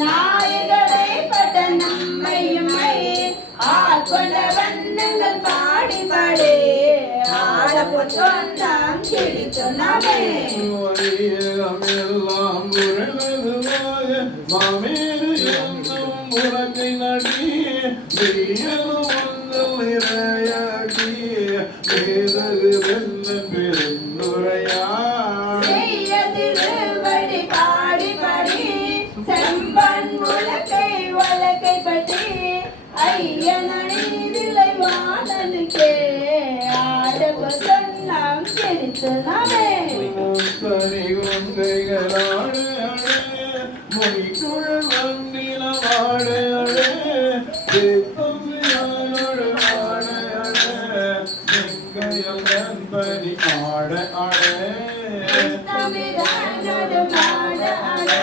நாயகரை பட்ட நம்மையுமை ஆள் கொண்ட வண்ணங்கள் பாடி பாடி. ஆடப்பு சொன்னாம் ഒരുത്തെല്ലാം ജനിച്ചതാണേ ആടെ ആടെ തമിഴ് ആടെ ആടെ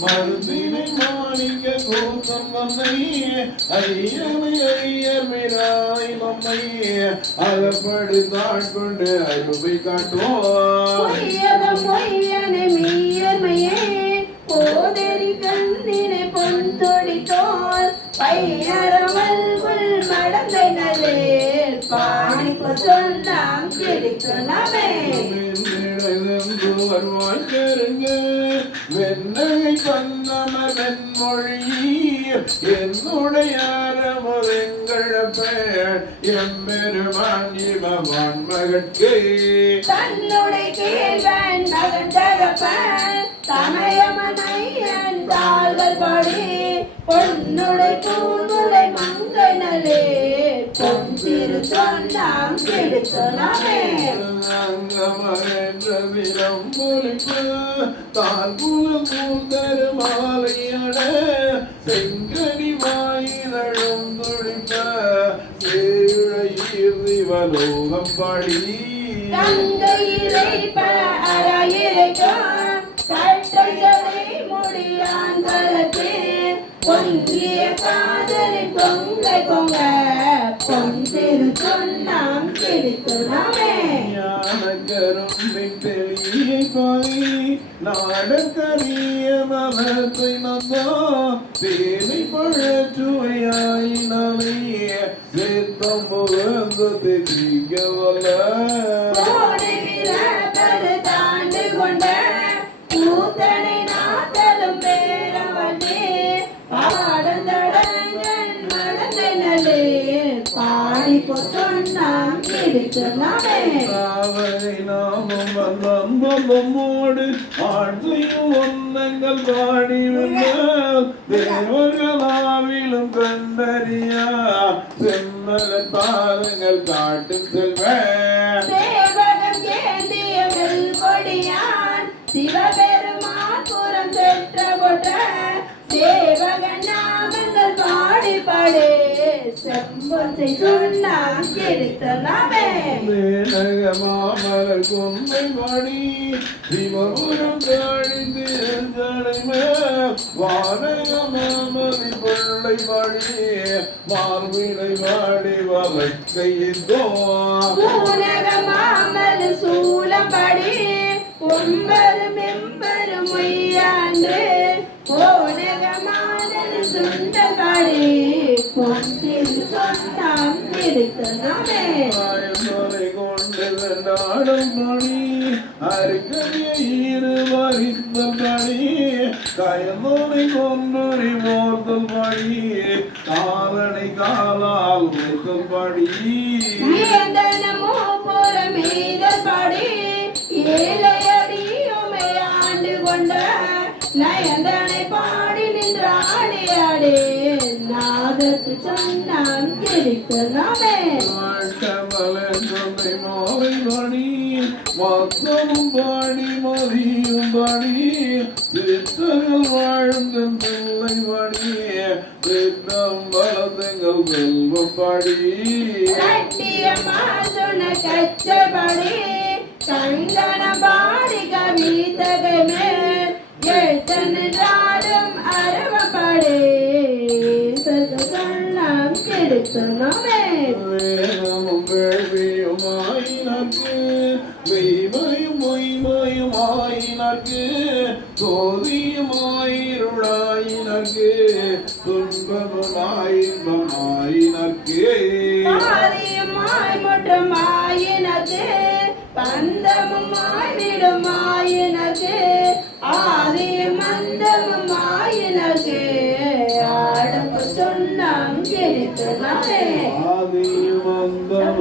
மருந்தினை மாணிக்க கோசம் வந்தை ஐயனை ஐயர் மிராய் நம்மை அகப்படுத்தான் அருமை காட்டுவோம் வருவாய் பெருங்க வெண்ணகை பந்தம வெண்மொழி என்னுடைய அரமுதெங்கள் பெயர். எம்பெருமான் இவன் மகட்கே. தன்னுடைய கேள்வன் மகன் தகப்பன். சமயமனையன் பாடி. பொன்னுடை நலே பொன் திரு சொன்னாம் கெடுக்கலாமே தான் வாயிலும் பூந்தரு சேழையீர்வலோகம் பாடி. தங்கையிலை அரையிலைக்கும் கட்டங்களை முடியாங்கலத்தே பொங்கிய காதலின் பொங்கை பொங்க பொன் திரு சொன்னாம் கெடுக்கலாமே மலத்தை நந்தா தேனை பழச்சுவையாயினாலே சித்தம் புகழ்ந்து திரிக்க வல்ல கோடி விரப்பது தாண்டு கொண்ட கூத்தனை நாத்தலும் பேரவனே பாடந்தடங்கன் நல்லே பாடி பொத்தொன்னாம் நாமும் வல்லமோடு ஆட்சியும் ஒன்னங்கள் பாடி வந்தால் தேவர்களாவிலும் கண்டறியா. செம்மல பாதங்கள் காட்டும் செல்வன் சேவகம் புறம் பெற்ற கொட்ட. சேவகன் நாமங்கள் பாடி பாடே செம்ம சொன்ன சுண்ணாம் கிடைத்தனாமே மாமலர் கொன்மை மணி சிவபுரம் காழிந்து தலைமை வானக மாமதி பிள்ளை மணி மார்பிளை வாடி வலை கையிந்தோ பூனக மாமல் சூலப்படி ஒன்பது மெம்பரும் மொய்யாண்டு ஓனக மாடல் சுண்டபடி பொத்தில் சொன்னாம் மணி. அருகதைய ஈரு மணி கயமலை கொண்டு மோர்தல் படி. காரணை காலால் படி சொன்னாம் கிடைத்தனாமே வாழ்க்கமலை மாலை மணி மொத்தமும் பாடி மதியும் படி சித்தங்கள் வாழ்ந்த பிள்ளை மணி சித்தம் வளர்ந்தங்கள் செல்வம் படி கச்சபடி கங்கன பாடி கவிதகை கிடைத்தனாமே வேதமும் வேள்வியுமாயினர்க்கு சோதியுமாயிருளாயினர்க்கு துன்பமுமாய் இன்பமாயினர்க்கு ஆதியுமாய் முற்றுமாயினது பந்தமுமாய் விடுமாயினது ஆதியும் மந்தமுமாயினது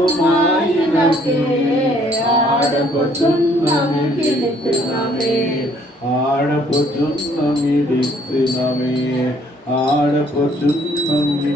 তোমায় নাকে ఆడపడున్నామి విడుతున్నామే ఆడపడున్నామి విడుతున్నామే ఆడపడున్నామి